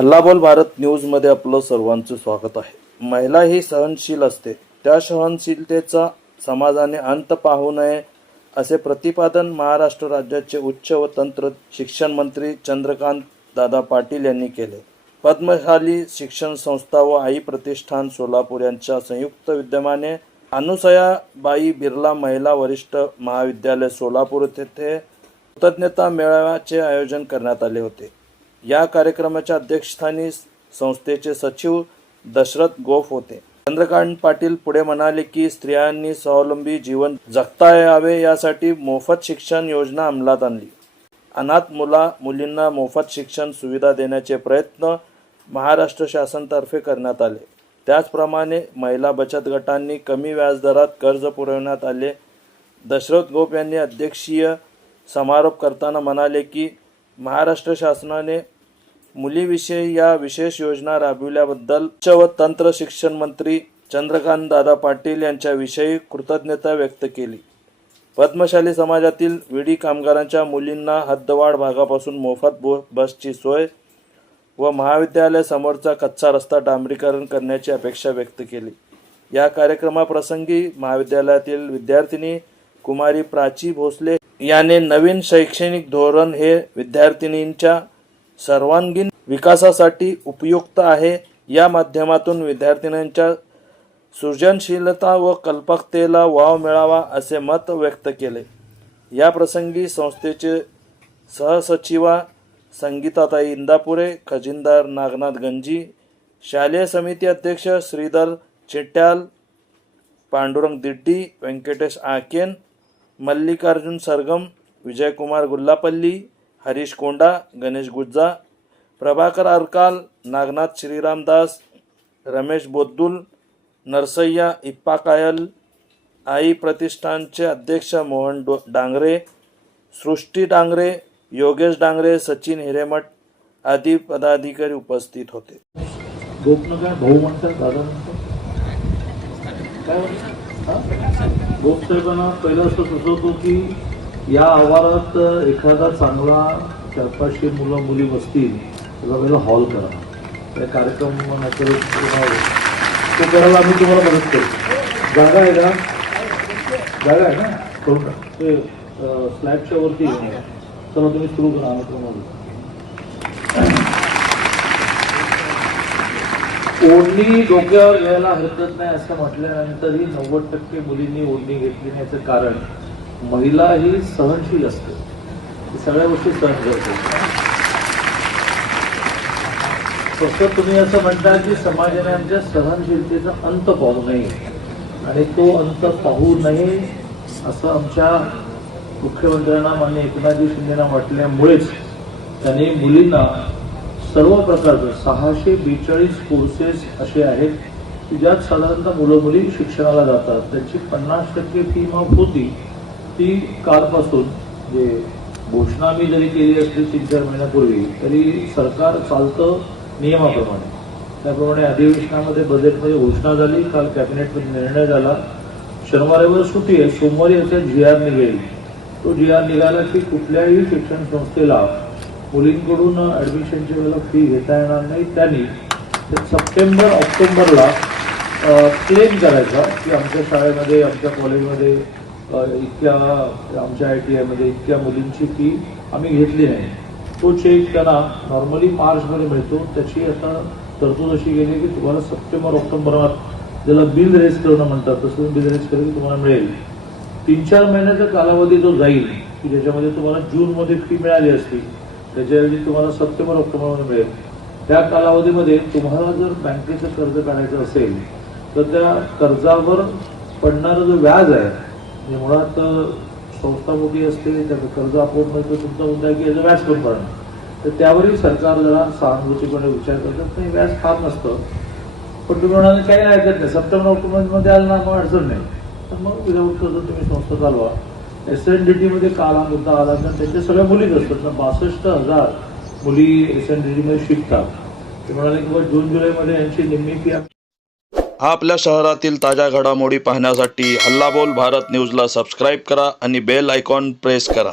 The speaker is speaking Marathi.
हल्लाबोल भारत न्यूजमध्ये आपलं सर्वांचं स्वागत आहे. महिला ही सहनशील असते, त्या सहनशीलतेचा समाजाने अंत पाहू नये असे प्रतिपादन महाराष्ट्र राज्याचे उच्च व तंत्र शिक्षण मंत्री चंद्रकांत दादा पाटील यांनी केले. पद्मशाली शिक्षण संस्था व आई प्रतिष्ठान सोलापूर यांच्या संयुक्त विद्यमाने अनुसयाबाई बिर्ला महिला वरिष्ठ महाविद्यालय सोलापूर येथे कृतज्ञता मेळाव्याचे आयोजन करण्यात आले होते. या कार्यक्रमाच्या अध्यक्षस्थानी संस्थेचे सचिव दशरथ गोफ होते. चंद्रकांत पाटील पुढे म्हणाले की स्त्रियांनी स्वावलंबी जीवन जगता यावे यासाठी मोफत शिक्षण योजना अंमलात आणली. अनाथ मुलींना मोफत शिक्षण सुविधा देण्याचे प्रयत्न महाराष्ट्र शासनातर्फे करण्यात आले. त्याचप्रमाणे महिला बचत गटांनी कमी व्याजदरात कर्ज पुरवण्यात आले. दशरथ गोप यांनी अध्यक्षीय समारोप करताना म्हणाले की महाराष्ट्र शासनाने मुलीविषयी या विशेष योजना राबविल्याबद्दल उच्च व तंत्र शिक्षण मंत्री चंद्रकांत दादा पाटील यांच्याविषयी कृतज्ञता व्यक्त केली. पद्मशाली समाजातील विडी कामगारांच्या मुलींना हद्दवाढ भागापासून मोफत बसची सोय व महाविद्यालय समोरचा कच्चा रस्ता डांबरीकरण करण्याची अपेक्षा व्यक्त केली. या कार्यक्रमाप्रसंगी महाविद्यालयातील विद्यार्थिनी कुमारी प्राची भोसले याने नवीन शैक्षणिक धोरण हे विद्यार्थिनींच्या सर्वांगीण विकासासाठी उपयुक्त आहे. या माध्यमातून विद्यार्थिनींच्या सृजनशीलता व कल्पकतेला वाव मिळावा असे मत व्यक्त केले. या प्रसंगी संस्थेचे सहसचिवा संगीताताई इंदापुरे, खजिनदार नागनाथ गंजी, शालेय समिती अध्यक्ष श्रीधर चिट्याल, पांडुरंग दिड्डी, व्यंकटेश आकेन, मल्लिकार्जुन सरगम, विजयकुमार गुल्लापल्ली, हरीश कोंडा, गणेश गुज्जा, प्रभाकर अरकाल, नागनाथ श्रीरामदास, रमेश बोद्दुल, नरसय्या इप्पा कायल, आई प्रतिष्ठानचे अध्यक्ष मोहन डांगरे, सृष्टी डांगरे, योगेश डांगरे, सचिन हिरेमठ आदी पदाधिकारी उपस्थित होते. गोपसाहेबांना पहिलं असं सुचवतो की या आवारात एखादा चांगला 400-500 मुलं मुली बसतील त्याचा पहिला हॉल करा. त्या कार्यक्रम तो करायला आम्ही तुम्हाला मदत करू. जागा आहे का? जागा आहे ना? करू का? ते स्लॅबच्या वरती चला तुम्ही सुरू करा. आम्ही तुम्हाला ओढणी डोक्यावर घ्यायला हरकत नाही असं म्हटल्यानंतरही 90% मुलींनी ओढणी घेतली नाही. याचं कारण महिला ही सहनशील असते, सगळ्या गोष्टी सहन करते. तसं तुम्ही असं म्हणता की समाजाने आमच्या सहनशीलतेचा अंत पाहू नये आणि तो अंत पाहू नये असं आमच्या मुख्यमंत्र्यांना माननीय एकनाथजी शिंदेना म्हटल्यामुळेच त्यांनी मुलींना सर्व प्रकारचे 642 कोर्सेस असे आहेत की ज्यात साधारणतः मुलं मुली शिक्षणाला जातात. त्यांची 50% फी माफ होती. ती कालपासून जे घोषणा मी जरी केली असली 3-4 महिन्यापूर्वी तरी सरकार चालतं नियमाप्रमाणे. त्याप्रमाणे अधिवेशनामध्ये बजेटमध्ये घोषणा झाली. काल कॅबिनेटमध्ये निर्णय झाला. शनिवारवर सुट्टी आहे, सोमवारी याचा GR निघेल. तो GR निघाला की कुठल्याही शिक्षण संस्थेला मुलींकडून ॲडमिशनच्या वेळेला फी घेता येणार नाही. त्यांनी सप्टेंबर-ऑक्टोबरला क्लेम करायचा की आमच्या शाळेमध्ये, आमच्या कॉलेजमध्ये इतक्या, आमच्या ITIमध्ये इतक्या मुलींची फी आम्ही घेतली नाही. तो चेक त्यांना नॉर्मली मार्चमध्ये मिळतो. त्याची आता तरतूद अशी गेली की तुम्हाला सप्टेंबर-ऑक्टोबरात ज्याला बिल रेज करणं म्हणतात तसं बिल रेज केलं की तुम्हाला मिळेल. 3-4 महिन्याचा कालावधी जो जाईल की ज्याच्यामध्ये तुम्हाला जूनमध्ये फी मिळाली असती त्याच्याऐवजी तुम्हाला सप्टेंबर-ऑक्टोबरमध्ये मिळेल. त्या कालावधीमध्ये तुम्हाला जर बँकेचं कर्ज काढायचं असेल तर त्या कर्जावर पडणारं जो व्याज आहे, म्हणजे मुळात संस्था मोठी असते, त्याचं कर्ज आपोआप मिळतं, तुमचा मुद्दा आहे की याचं व्याज पण पडणार. तर त्यावरही सरकार जरा सहानुभूतीपणे विचार करतात. नाही व्याज फार नसतं, पण तुम्ही म्हणाले काही नाही ऐकत नाही, सप्टेंबर-ऑक्टोबरमध्ये आलं ना मग अडचण नाही, तर मग विदाऊट कर्ज तुम्ही संस्था चालवा. SNDT मध्ये काल हा मुद्दा आला तर त्यांच्या सगळ्या मुलीच असतात ना. 62,000 मुली SNDT मध्ये शिकतात. ते म्हणाले की जून-जुलैमध्ये यांची निम्मी फी. हा आपल्या शहरातील ताज्या घडामोडी पाहण्यासाठी हल्लाबोल भारत न्यूजला सबस्क्राईब करा आणि बेल आयकॉन प्रेस करा.